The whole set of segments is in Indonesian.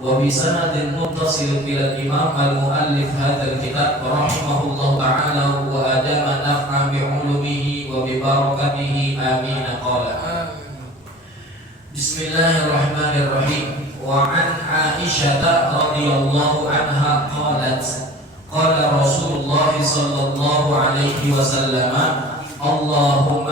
وبسند متصل إلى الإمام المؤلف هذا الكتاب رحمه الله تعالى وأدام النفع بعلومه وببركته آمين. قال بسم الله الرحمن الرحيم. وعن عائشة رضي الله عنها قالت قال رسول الله صلى الله عليه وسلم اللهم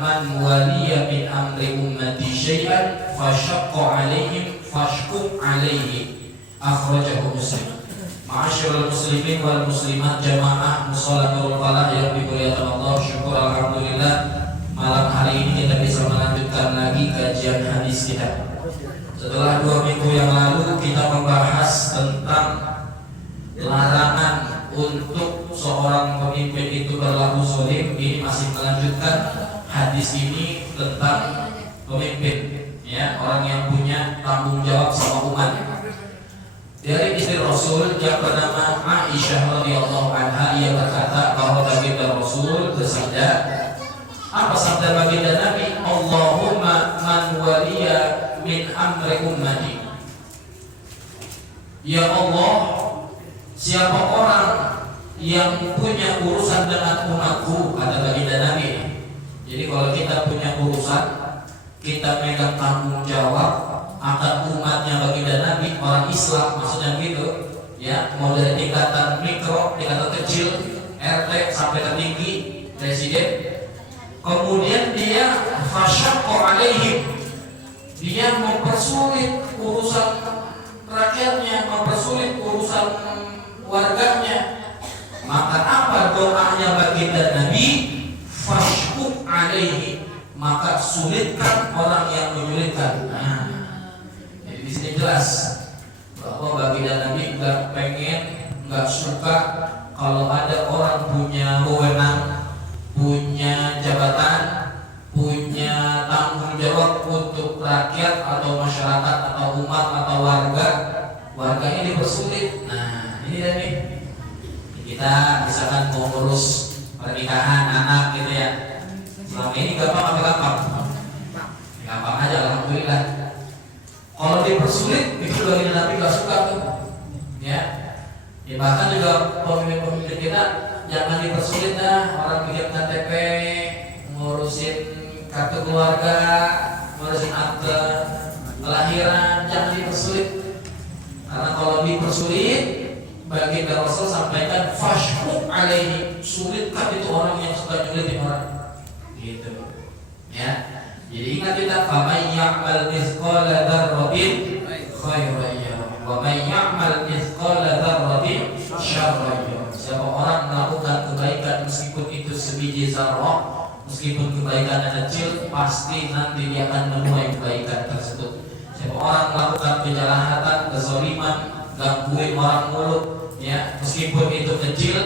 من ولي من أمر أمتي شيئا فشق عليهم fashkuk alaihi. Akhrajahu Muslim. Ma'asyiral muslimin wal muslimat jamaah musolatul falah yang dimuliakan Allah, syukur alhamdulillah malam hari ini kita bisa melanjutkan lagi kajian hadis kita. Setelah 2 minggu yang lalu kita membahas tentang larangan untuk seorang pemimpin itu berlaku zalim. Ini masih melanjutkan hadis ini tentang pemimpin, ya, orang yang punya tanggung jawab sama umat. Dari istri Rasul yang bernama Aisyah radhiyallahu anha, ia berkata bahwa baginda Rasul bersabda, apa sabda baginda Nabi? Allahumma man waliya min amri ummati. Ya Allah, siapa orang yang punya urusan dengan umatku, kata baginda Nabi. Jadi kalau kita punya urusan, kita megang tanggung jawab akan umatnya baginda Nabi, orang Islam maksudnya gitu, ya, mau dari tingkatan mikro, tingkatan kecil, RT sampai tertinggi, presiden. Kemudian dia fasyaqqa alaihim, dia mempersulit urusan rakyatnya, mempersulit urusan warganya. Maka apa doanya baginda Nabi? Fashquq alaihi, maka sulitkan orang yang menyulitkan. Nah, jadi di sini jelas bahwa baginda Nabi nggak suka kalau ada orang punya wewenang, punya jabatan, punya tanggung jawab untuk rakyat atau masyarakat atau umat atau warganya dipersulit. Nah, ini dan nih kita misalkan mau ngurus pernikahan anak gitu ya. Selama ini gampang apa gampang? Gampang aja, alhamdulillah. Kalau dipersulit, itu baginda Nabi gak suka tuh, ya. Bahkan juga pemimpin-pemimpin kita jangan dipersulit dah. Orang bikin KTP, ngurusin kartu keluarga, ngurusin akte kelahiran, jangan dipersulit. Karena kalau dipersulit, baginda Rasul sampaikan fashquq alaihi, sulitkan itu orang yang suka nyulitin orang. Gitu, ya. Jadi ingat kita, faman ya'mal mithqala dzarratin khairan yarah wa man ya'mal mithqala dzarratin syarran yarah. Siapa orang melakukan kebaikan meskipun itu sebiji zarrah, meskipun kebaikannya kecil, pasti nanti dia akan menuai kebaikan tersebut. Siapa orang melakukan kejahatan, kezaliman, gangguin orang mulu, ya, meskipun itu kecil,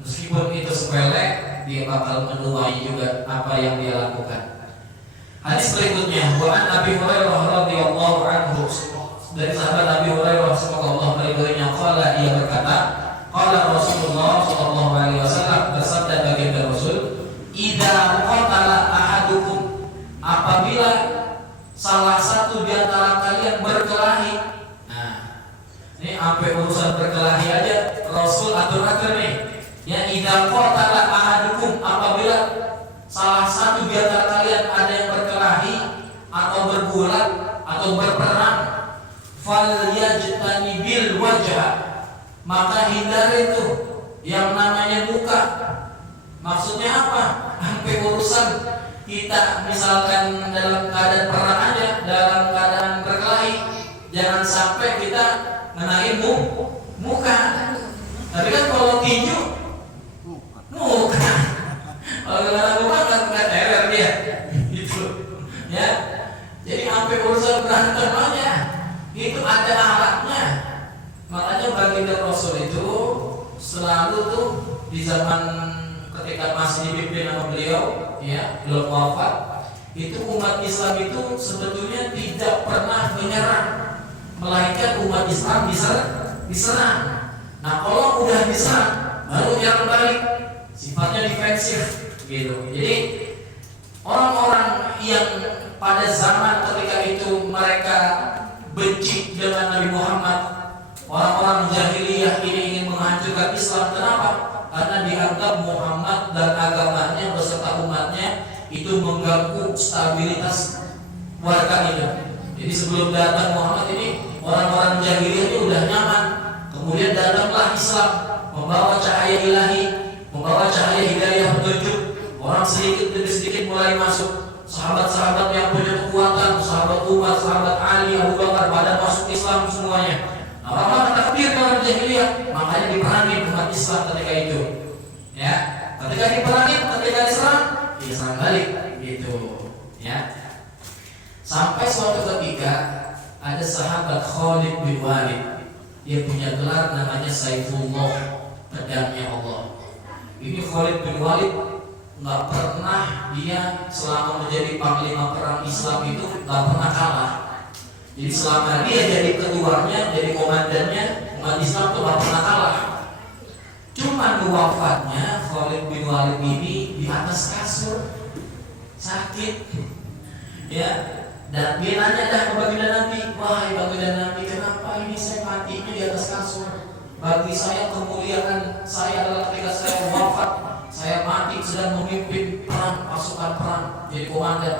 meskipun itu sepele, dia bakal menuai juga apa yang dia lakukan. Hadis berikutnya, wa an Abi Hurairah radhiyallahu anhu, dari sahabat Abi Hurairah semoga Allah meridhoinya, qala, ia berkata, qala Rasulullah sallallahu alaihi wasallam, bersabda baginda Rasul, idza qatala ahadukum, apabila salah satu di antara kalian berkelahi. Nah, ini sampai urusan berkelahi aja Rasul atur-atur nih. idza qatala ahadukum, apabila salah satu di antara kalian ada yang berkelahi atau bergulat atau berperang, falyajtanibil wajha, maka hindari itu yang namanya muka. Maksudnya apa? Sampai urusan kita misalkan dalam keadaan perang aja, dalam keadaan berkelahi, jangan sampai kita ngenain muka. Tapi kan kalau tinju muka, kalau kena muka nggak teror dia, gitu ya. Jadi sampai urusan berantem aja, itu ada alatnya. Makanya baginda Rasul itu selalu tuh di zaman ketika masih dipimpin sama beliau, ya, belum wafat, itu umat Islam itu sebetulnya tidak pernah menyerang, melainkan umat Islam diserang. Nah, kalau udah diserang, baru nyerang balik, sifatnya defensif, gitu. Jadi orang-orang yang pada zaman ketika itu mereka benci dengan Nabi Muhammad, orang-orang jahiliyah ini ingin menghancurkan Islam. Kenapa? Karena dianggap Muhammad dan agamanya beserta umatnya itu mengganggu stabilitas warga itu. Jadi sebelum datang Muhammad ini, orang-orang jahiliyah itu udah nyaman. Kemudian datanglah Islam, membawa cahaya ilahi, membawa cahaya hidayah petunjuk. Orang sedikit demi sedikit mulai masuk. Sahabat-sahabat yang punya kekuatan, sahabat Umar, sahabat Ali, Abu Bakar, pada masuk Islam semuanya. Orang-orang takbir dalam jahiliyah, makanya diperangi umat Islam ketika itu. Ya, ketika diperangi, ketika diserang balik, gitu. Ya. Sampai suatu ketika ada sahabat Khalid bin Walid, dia punya gelar namanya Saifullah, pedangnya Allah. Ini Khalid bin Walid nggak pernah, dia selama menjadi panglima perang Islam itu nggak pernah kalah. Jadi selama dia jadi ketuanya, jadi komandannya, umat Islam itu gak pernah kalah. Cuma wafatnya Khalid bin Walid ini di atas kasur, sakit, ya. Dan dia nanya dah ke baginda Nabi, wahai baginda Nabi, kenapa ini saya matinya di atas kasur? Bagi saya kemuliaan saya adalah ketika saya wafat, saya mati sedang memimpin perang, pasukan perang, jadi komandan.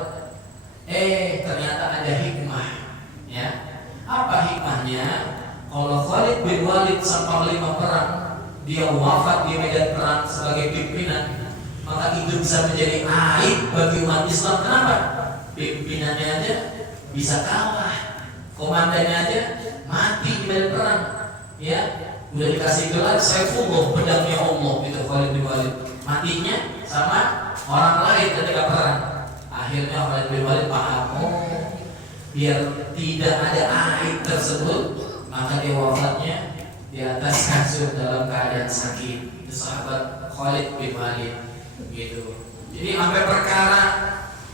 Ternyata ada hikmah. Ya, apa hikmahnya? Kalau Khalid bin Walid sang panglima perang, dia wafat di medan perang sebagai pimpinan, maka itu bisa menjadi aib bagi umat Islam. Kenapa? Pimpinannya aja bisa kalah, komandannya aja mati di medan perang. Ya, udah dikasih gelar Saifullah, pedangnya Allah, itu Khalid bin Walid. Matinya sama orang lain ketika perang. Akhirnya Khalid bin Walid paham, biar tidak ada aib tersebut, maka dia wafatnya di atas kasur dalam keadaan sakit. Itu sahabat Khalid bin Walid, gitu. Jadi sampai perkara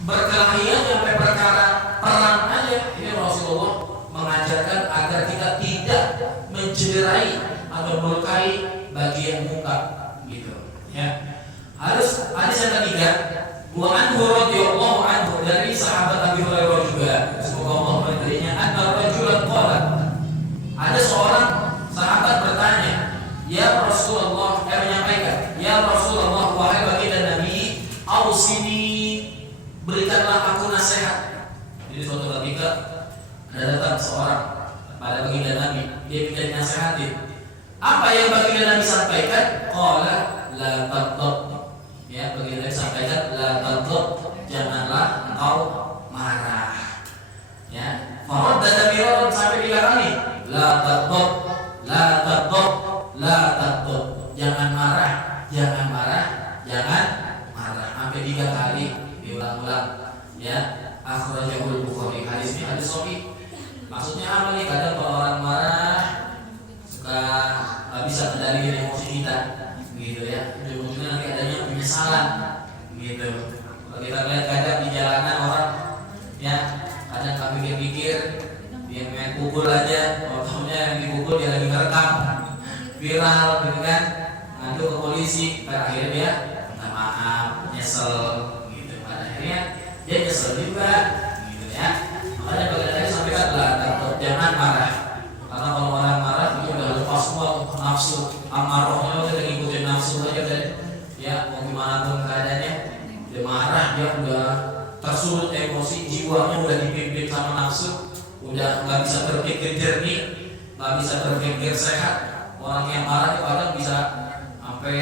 berkelahi aja, sampai perkara perang aja, ini Rasulullah mengajarkan agar kita tidak mencederai atau melukai bagian muka, gitu. Ya. Harus hadis yang ketiga, wa anhu radhiyallahu anhu, dari sahabat Abi Hurairah juga, semoga Allah meridainya, anna rajulan qala, ada seorang sahabat bertanya, ya Rasulullah, menyampaikan, ya Rasulullah, wahai baginda Nabi, ausini, berikanlah aku nasihat. Jadi suatu ketika ada datang seorang pada baginda Nabi, dia minta dinasihatin. Apa yang baginda Nabi sampaikan? Qala la taghdab. Ya, baginda Nabi sampaikan la taghdab, janganlah engkau marah. Ya, faradda miraran, sampai 3 kali. La taghdab, la taghdab, la taghdab. Jangan marah, jangan marah, jangan marah. Sampai 3 kali diulang-ulang. Ya, akhrajahul Bukhari. Hadis ini hadis sahih. Maksudnya apa nih? Kadang kalau orang marah suka nggak bisa kendaliin emosi kita, gitu ya. Ujung-ujungnya nanti adanya penyesalan, gitu. Kalau kita lihat kadang di jalanan orang, ya, kadang nggak pikir-pikir, dia main pukul aja, tahu-taunya yang dipukul dia lagi ngerekam, viral, gitu kan, ngadu ke polisi, pada akhirnya dia minta maaf, nyesel, gitu. Pada akhirnya dia nyesel juga, gitu ya. Makanya bagian tadi sampaikan jangan marah, karena kalau orang marah itu udah lepas semua nafsu, amarahnya udah ngikutin nafsu aja, dia udah tersulut emosi, jiwanya udah dipimpin sama nafsu, udah nggak bisa berpikir jernih, nggak bisa berpikir sehat. Orang yang marah itu kadang bisa sampai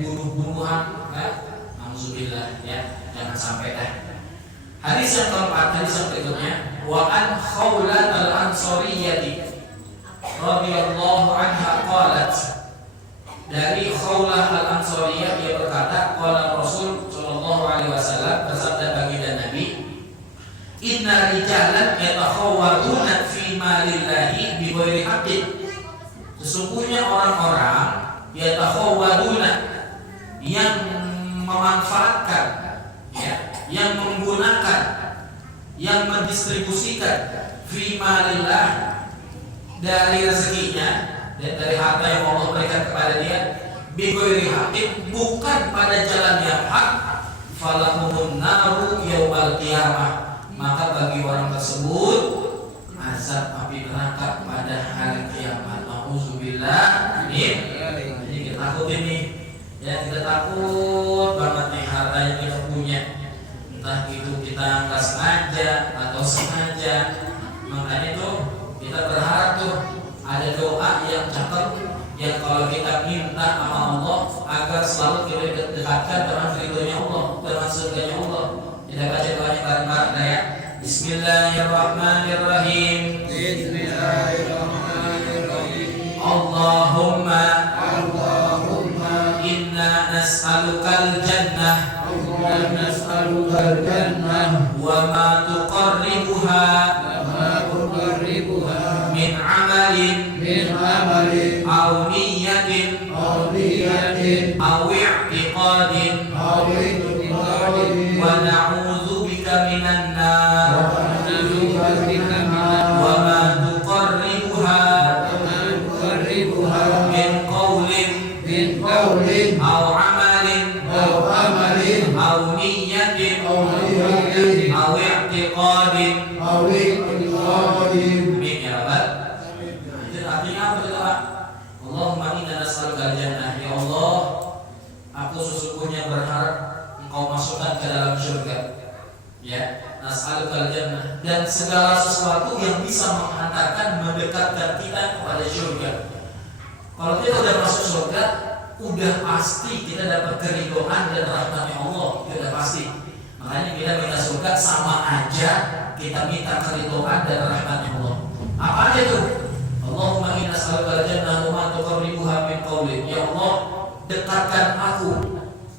bunuh-bunuhan, ya. Alhamdulillah, ya, jangan sampai dah. Hadis yang keempat, hadis yang berikutnya, wa an Khawlat al-Ansariyyah radhiyallahu anha qalat, dari Khawlah al-Ansariyah dia berkata, qala Rasul sallallahu alaihi wasallam, bersabda baginda Nabi, inna rijalan yatakhawwaduna fi malillahi bi ghairi haqqin. Sesungguhnya orang-orang yatakhawwaduna yang memanfaatkan, ya, yang menggunakan, yang mendistribusikan fi malillah, dari rezekinya dan dari harta yang Allah berikan kepada dia, bi ghairi haqqin, bukan pada jalan yang hak, falahumun naru yaumal qiyamah, maka bagi orang tersebut azab api neraka pada hari kiamat. Nauzubillah. Jadi kita takut ini, ya, kita takut banget nih harta yang kita punya, entah itu kita nggak sengaja atau sengaja. Makanya itu kita berharap tuh ada doa yang cakep, yang kalau kita minta sama Allah agar selalu kita dekatkan dengan ridhonya Allah, dengan surganya Allah. Kita baca doanya bareng-bareng ya. Bismillahirrahmanirrahim. Bismillahirrahmanirrahim. Allahumma inna nas'alukal jannah wa ma tuqarribuha min amalin aw niyatin aw i'tiqadin wa na'udzu bika minan nar wa ma tuqarribuha min qawlin aw amalin aw niyatin aw i'tiqadin. Allahumma inna nas'alukal jannah, ya Allah, aku sesungguhnya berharap Engkau masukkan ke dalam surga, ya, nas'alukal jannah, dan segala sesuatu yang bisa menghantarkan, mendekatkan kita kepada surga. Kalau kita udah masuk surga, udah pasti kita dapat keridhaan dan rahmatnya Allah, itu udah pasti. Makanya kita minta surga sama aja kita minta keridhaan dan rahmatnya Allah. Apa aja tuh? Allahumma inna nas'alukal jannah wa ma tuqarribuha min qawlin. Ya Allah, dekatkan aku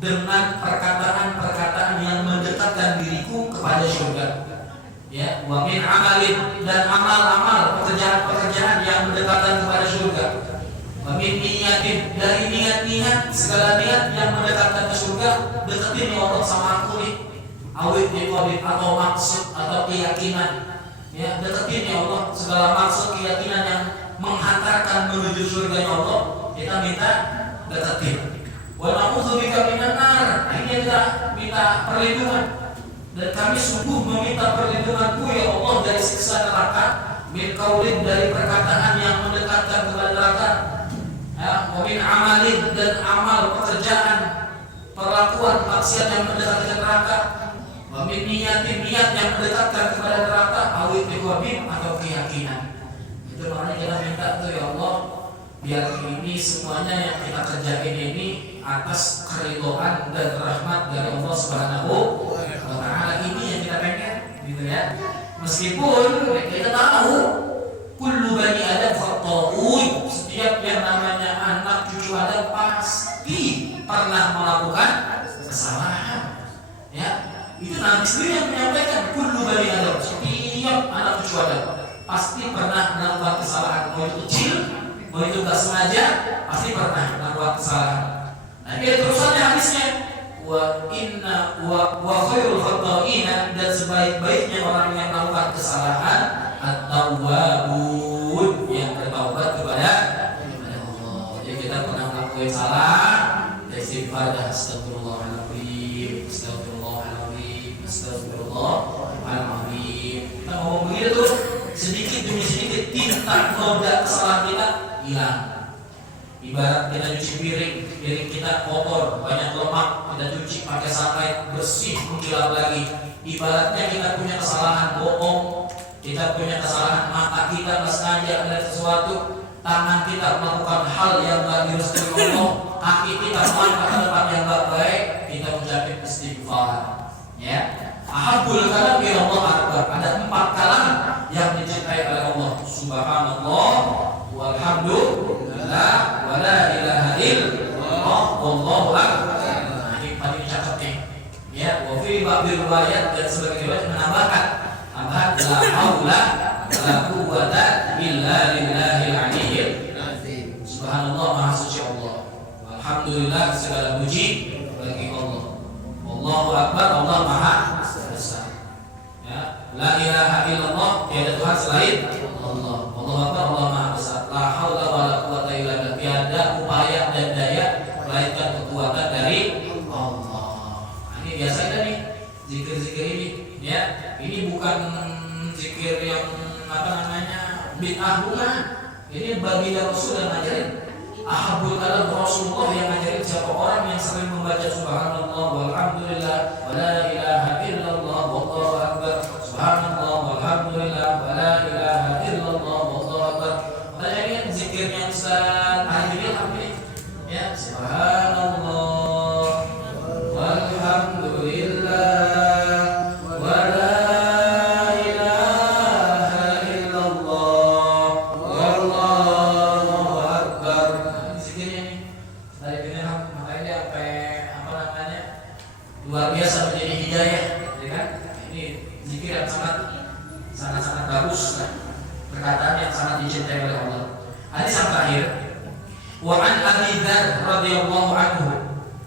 dengan perkataan-perkataan yang mendekatkan diriku kepada surga. Ya, wa min amalin, dan amal-amal, pekerjaan-pekerjaan yang mendekatkan kepada surga. Wa min niyatin, dari niat-niat, segala niat yang mendekatkan ke surga, deketin ya Allah sama aku nih. Awit diqadid, atau maksud atau keyakinan. Ya, deketin ya Allah segala maksud keyakinan yang menghantarkan menuju surga ya Allah, kita minta deketin. Wa na'udzu bika minan nar, ini kita minta perlindungan, dan kami sungguh meminta perlindungan-Mu ya Allah dari siksa neraka, min qaulin, dari perkataan yang mendekatkan kepada neraka, ya, wa min amalin, dan amal, pekerjaan, perlakuan, maksiat yang mendekatkan neraka, wa min niyatin, niat yang mendekatkan kepada neraka, awit biqabin, atau keyakinan. Itu makanya kita minta tuh ya Allah, biar ini semuanya yang kita kerjain ini atas keridhaan dan rahmat dari Allah Subhanahu wa Ta'ala. Ini yang kita pengen, gitu ya. Meskipun kita tahu kullu bani Adam khata'un, setiap yang namanya anak cucu Adam pasti pernah melakukan kesalahan. Ya, itu Nabi sendiri yang menyampaikan kullu bani Adam, setiap anak cucu Adam pasti pernah melakukan kesalahan, mau itu kecil, mau itu tak sengaja, pasti pernah melakukan kesalahan. Nah, dia terusannya hadisnya, wa khairul khata'ina, dan sebaik-baiknya orang yang melakukan kesalahan at-tawwabun, yang bertaubat kepada Allah. Jadi kita pernah melakukan salah, istighfar, astagfirullahaladzim, astagfirullahaladzim, astagfirullahaladzim. Kita ngomong begitu tuh, sedikit demi sedikit tinta noda kesalahan kita hilang. Ibarat kita cuci piring kita kotor, banyak lemak rumah kita cuci pakai sunlight bersih mengkilap lagi. Ibaratnya kita punya kesalahan bohong, kita punya kesalahan mata kita nggak sengaja melihat sesuatu, tangan kita melakukan hal yang nggak direstui Allah, kaki kita melangkah ke tempat yang nggak baik, kita mengucapkan istighfar. Ya, ahabul kalam ila Allah akbar. Ada 4 kalam yang dicintai oleh Allah. Subhanallah, walhamdulillah, wala ilaha illallah, wallahu akbar. Ini paling cakep nih. Ya, wa fi ba'dil riwayat dan sebagian riwayat menambahkan tambahan la haula wala quwwata illa billahil aliyyil azim. Subhanallah, maha suci Allah. Alhamdulillah, segala puji bagi Allah. Allahu akbar, Allah maha besar. Ya, la ilaha illallah, tiada Tuhan selain Allah. Allahu akbar, Allah maha besar. La haula wala quwwata illa billah, tiada upaya dan daya melainkan kekuatan dari Allah. Ini biasa kita nih zikir-zikir ini, ya. Ini bukan zikir yang bid'ah, bukan. Ini bagi Rasul yang ngajarin. Ahabul kalam Rasulullah yang ngajarin siapa orang yang sering membaca subhanallah walhamdulillah wala ilaha illallah wallahu akbar. Subhanallah walhamdulillah wala ilaha illallah wallahu akbar. Makanya ini zikirnya Ustaz hari ini apa ini? Ya, subhanallah walhamdulillah wala ilaha illallah wallahu akbar. Zikirnya nih dari benar, makanya sampai luar biasa menjadi hidayah, ya kan? Ini zikir yang sangat bagus, kan? Perkataan yang sangat dicintai oleh Allah. Hadis yang terakhir, wa an Abi Dzar radhiyallahu anhu,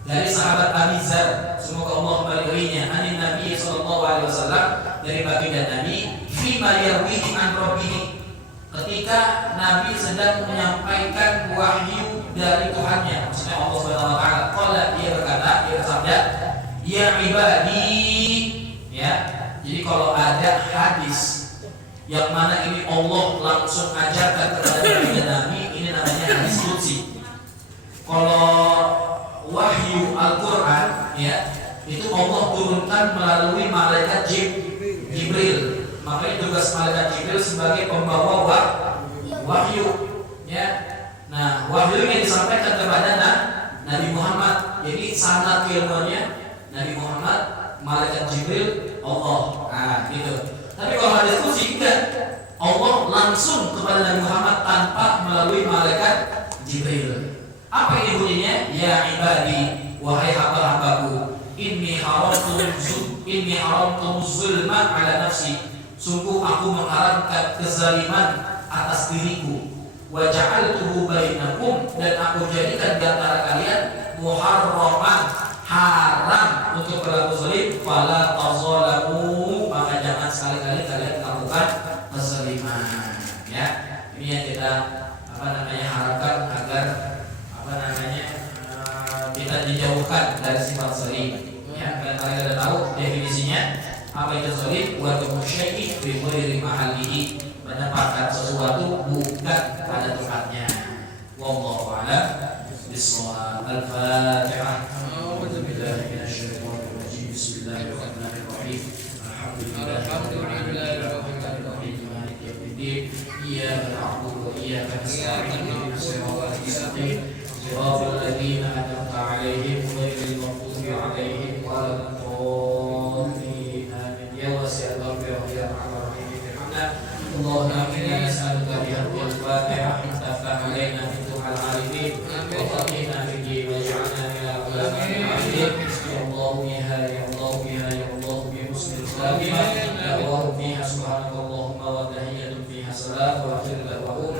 dari sahabat Abi Dzar, semoga Allah meridhoinya, anin Nabi sallallahu alaihi wasallam, dari baginda Nabi, fi ma yarwihi an rabbih, ketika Nabi sedang menyampaikan wahyu dari Tuhannya, maksudnya Allah Subhanahu wa taala. Qala, dia berkata, dia bersabda, ya ibadi, ya. Jadi kalau ada hadis yang mana ini Allah langsung ajarkan kepada baginda Nabi, ini namanya hadis qudsi. Kalau wahyu Al-Qur'an, ya, itu Allah turunkan melalui malaikat Jibril. Makanya tugas malaikat Jibril sebagai pembawa wahyu, ya. Nah, wahyu yang disampaikan kepada Nabi Muhammad. Jadi sanad ilmunya Nabi Muhammad, malaikat Jibril, Allah. Nah, gitu. Tapi kalau hadis qudsi enggak, Allah langsung kepada Nabi Muhammad tanpa melalui malaikat Jibril. Apa ini bunyinya? Ya ibadi, wahai hamba-hambaku, inni haramtu zulma ala nafsi, sungguh aku mengharamkan kezaliman atas diriku, wa ja'altuhu bainakum, dan aku jadikan di antara kalian muharraman, haram untuk berlaku zalim, fala tazalamu, maka jangan sekali-kali kalian melakukan kezaliman. Ya, ini yang kita harapkan agar kita dijauhkan dari sifat zalim. Ya, kalian sudah tahu definisinya apa itu zalim? Wa tusyai'i bi ghairi mahallihi, menempatkan sesuatu bukan pada tempatnya. Wallahu a'lam bishawab. Al-Fatihah. A'udzu billahi minasyaitonir rajim. Bismillahirrahmanirrahim. Alhamdulillahirabbil alamin. Maliki yaumiddin. Iyyaka na'budu wa iyyaka nasta'in. Ihdinas siratal mustaqim. Siratal ladzina an'amta 'alaihim ghairil maghdubi 'alaihim waladdallin. Amin. Ya wasi'al maghfirah ya arhamar rahimin. Allahumma inna nas'aluka bi haqqil Fatihah taftah 'alaina futuhal 'arifin wa faqihna bihi waj'alna min al-ulama'i 'arifin. Ya Allah ya Allah ya Allah bi husnil khatimah ya Allah fiha subhanakallahumma wa tahiyyatun fiha salat wa akhir da'wahu.